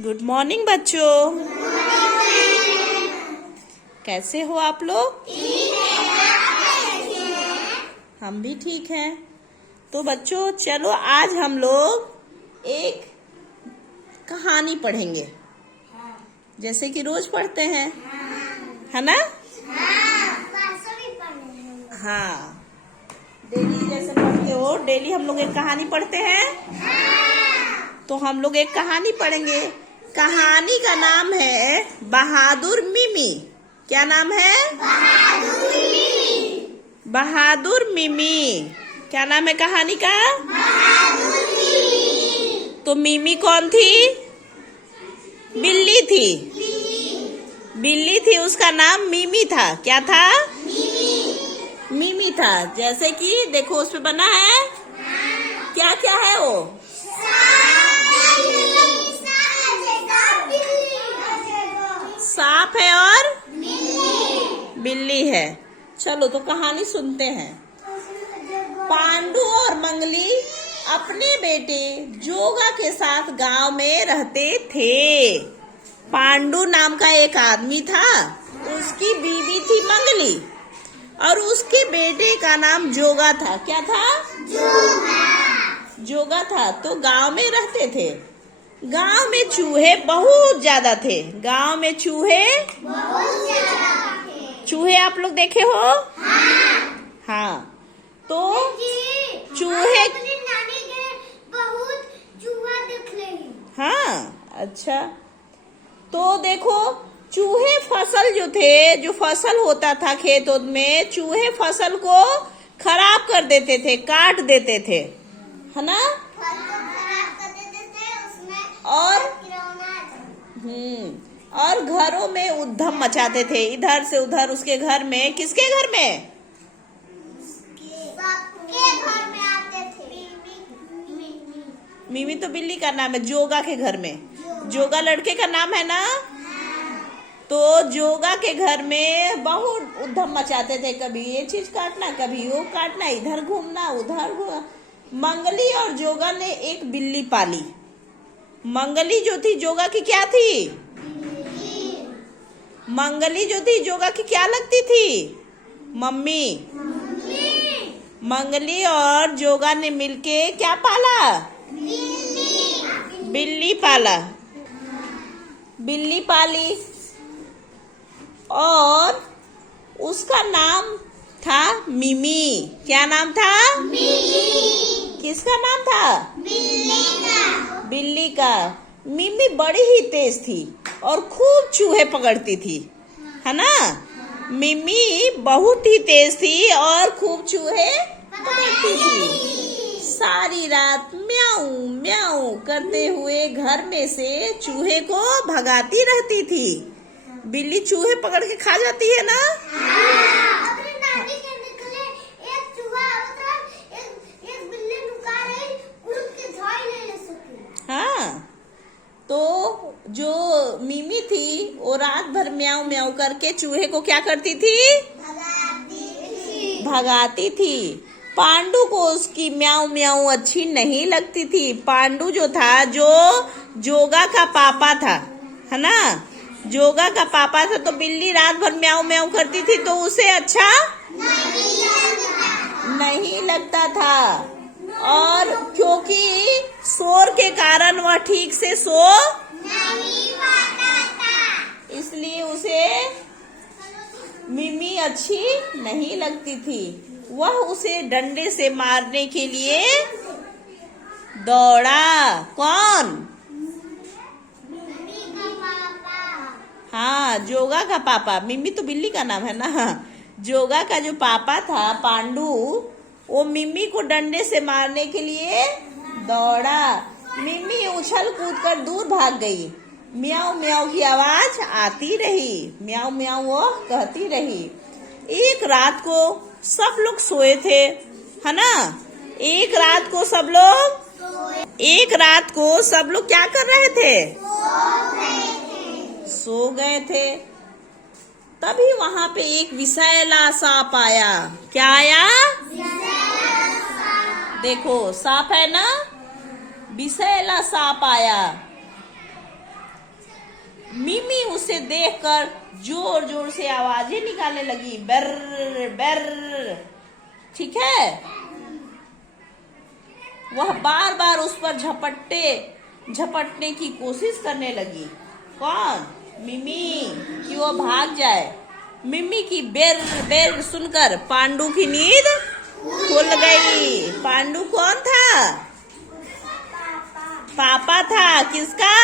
Good morning बच्चों। कैसे हो आप लोग? हम भी ठीक हैं। तो बच्चों चलो आज हम लोग एक कहानी पढ़ेंगे, जैसे कि रोज पढ़ते हैं, है ना? हाँ, डेली जैसे पढ़ते हो, डेली हम लोग एक कहानी पढ़ते हैं। तो हम लोग एक कहानी पढ़ेंगे। कहानी का नाम है बहादुर मिमी। क्या नाम है? बहादुर मिमी। बहादुर मिमी। क्या नाम है कहानी का? बहादुर मिमी। तो मिमी कौन थी? बिल्ली थी। बिल्ली थी, उसका नाम मिमी था। क्या था? मिमी था। जैसे कि देखो उस पे बना है, क्या क्या है वो? सांप है और बिल्ली है। चलो तो कहानी सुनते हैं। पांडु और मंगली अपने बेटे जोगा के साथ गांव में रहते थे। पांडु नाम का एक आदमी था, उसकी बीवी थी मंगली और उसके बेटे का नाम जोगा था। क्या था? जोगा था। तो गांव में रहते थे। गांव में चूहे बहुत ज्यादा थे। गांव में चूहे चूहे आप लोग देखे हो? हाँ। तो चूहे नानी के बहुत चूहा दिख रहे हैं। हाँ, अच्छा। तो देखो चूहे फसल जो थे, जो फसल होता था खेत में, चूहे फसल को खराब कर देते थे, काट देते थे, है ना? और घरों में उद्यम मचाते थे, इधर से उधर। उसके घर में, किसके घर में? सबके घर में आते थे। मिमी तो बिल्ली का नाम है। जोगा के घर में, जोगा लड़के का नाम है ना? तो जोगा के घर में बहुत उद्यम मचाते थे। कभी ये चीज काटना, कभी वो काटना, इधर घूमना उधर घूमना। मंगली और जोगा ने एक बिल्ली पाली। मंगली जो थी जोगा की क्या थी? मंगली जो थी जोगा की क्या लगती थी? मम्मी। मंगली और जोगा ने मिलके क्या पाला? बिल्ली पाला। बिल्ली पाली और उसका नाम था मिमी। क्या नाम था? किसका नाम था? बिल्ली का। मिमी बड़ी ही तेज थी और खूब चूहे पकड़ती थी, है ना? मिमी बहुत ही तेज थी और खूब चूहे पकड़ती थी। सारी रात म्याऊ म्याऊ करते हुए घर में से चूहे को भगाती रहती थी। बिल्ली चूहे पकड़ के खा जाती है ना? अपनी नानी के निकले एक चूहा, एक बिल्ली लुका रही, उड़ के झाई ले सके। हाँ। तो जो मिमी थी वो रात भर म्याऊ म्याऊ करके चूहे को क्या करती थी? भगाती थी। पांडु को उसकी म्याऊ म्याऊ अच्छी नहीं लगती थी। पांडु जो था, जो जोगा का पापा था, है ना? जोगा का पापा था। तो बिल्ली रात भर म्याऊ म्याऊ करती थी तो उसे अच्छा नहीं लगता था। और क्योंकि शोर के कारण वह ठीक से सो नहीं पाता था, इसलिए उसे मिमी अच्छी नहीं लगती थी। वह उसे डंडे से मारने के लिए दौड़ा। कौन? हाँ, जोगा का पापा। मिमी तो बिल्ली का नाम है ना? जोगा का जो पापा था पांडु, वो मिमी को डंडे से मारने के लिए दौड़ा। मिमी उछल कूद कर दूर भाग गई। म्याऊ म्याऊ की आवाज आती रही, म्याऊ म्याऊ वो कहती रही। एक रात को सब लोग सोए थे, है ना? एक रात को सब लोग क्या कर रहे थे? सो गए थे। तभी वहां पे एक विषैला सांप आया। क्या आया? देखो सांप है ना? विषैला सांप आया मिमी उसे देखकर जोर जोर से आवाजें निकालने लगी, बर बर। ठीक है, वह बार बार उस पर झपटने की कोशिश करने लगी। कौन? मिमी, कि वो भाग जाए। मिमी की बेर बेर सुनकर पांडु की नींद खुल गई। पांडु कौन था? पापा था। किसका?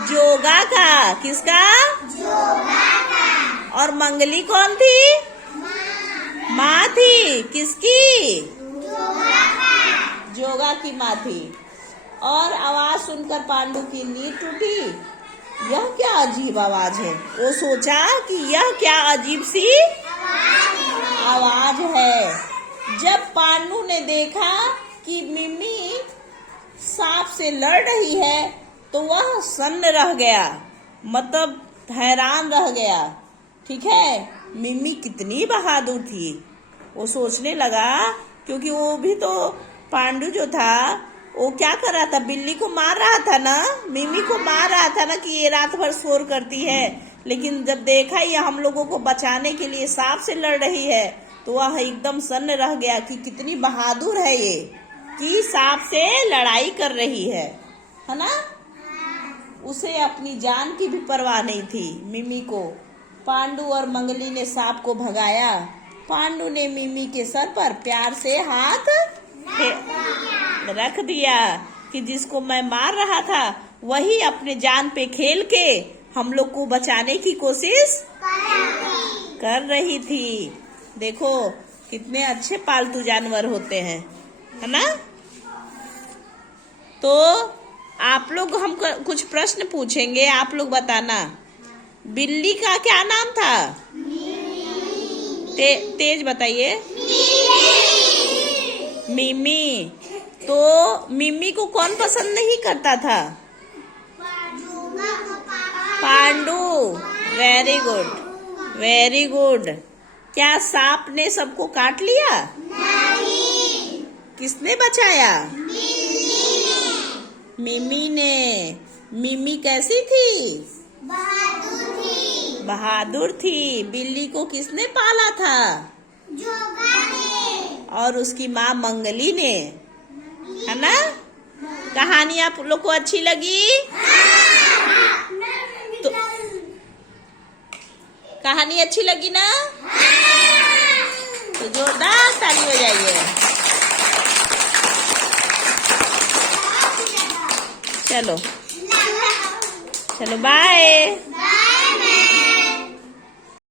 जोगा का। किसका? जोगा का। और मंगली कौन थी? माँ थी। किसकी? जोगा का। जोगा की माँ थी। और आवाज सुनकर पांडु की नींद टूटी। यह क्या अजीब आवाज है? वो सोचा कि यह क्या अजीब सी आवाज है। जब पांडु ने देखा कि मिमी सांप से लड़ रही है तो वह सन्न रह गया, मतलब हैरान रह गया। ठीक है, मिमी कितनी बहादुर थी। वो सोचने लगा, क्योंकि वो भी तो पांडु जो था वो क्या कर रहा था? बिल्ली को मार रहा था ना, मिमी को मार रहा था ना कि ये रात भर शोर करती है। लेकिन जब देखा ये हम लोगों को बचाने के लिए सांप से लड़ रही है तो वह एकदम सन्न रह गया कि कितनी बहादुर है ये, कि सांप से लड़ाई कर रही है ना। उसे अपनी जान की भी परवाह नहीं थी मिमी को। पांडु और मंगली ने सांप को भगाया। पांडु ने मिमी के सर पर प्यार से हाथ रख दिया कि जिसको मैं मार रहा था वही अपने जान पे खेल के हम लोग को बचाने की कोशिश कर रही थी। देखो कितने अच्छे पालतू जानवर होते हैं, है ना। तो आप लोग हम कुछ प्रश्न पूछेंगे, आप लोग बताना। बिल्ली का क्या नाम था? तेज बताइए। मिमी। तो मिमी को कौन पसंद नहीं करता था? Pandu. Very good, very good. क्या सांप ने सबको काट लिया? नहीं। किसने बचाया? मिमी ने। मिमी कैसी थी? बहादुर थी। बिल्ली को किसने पाला था? जोगा ने। और उसकी माँ मंगली ने, है ना। कहानी आप लोग को अच्छी लगी? तो कहानी अच्छी लगी ना? तो जोरदार ताली बजाइए। चलो चलो, बाय।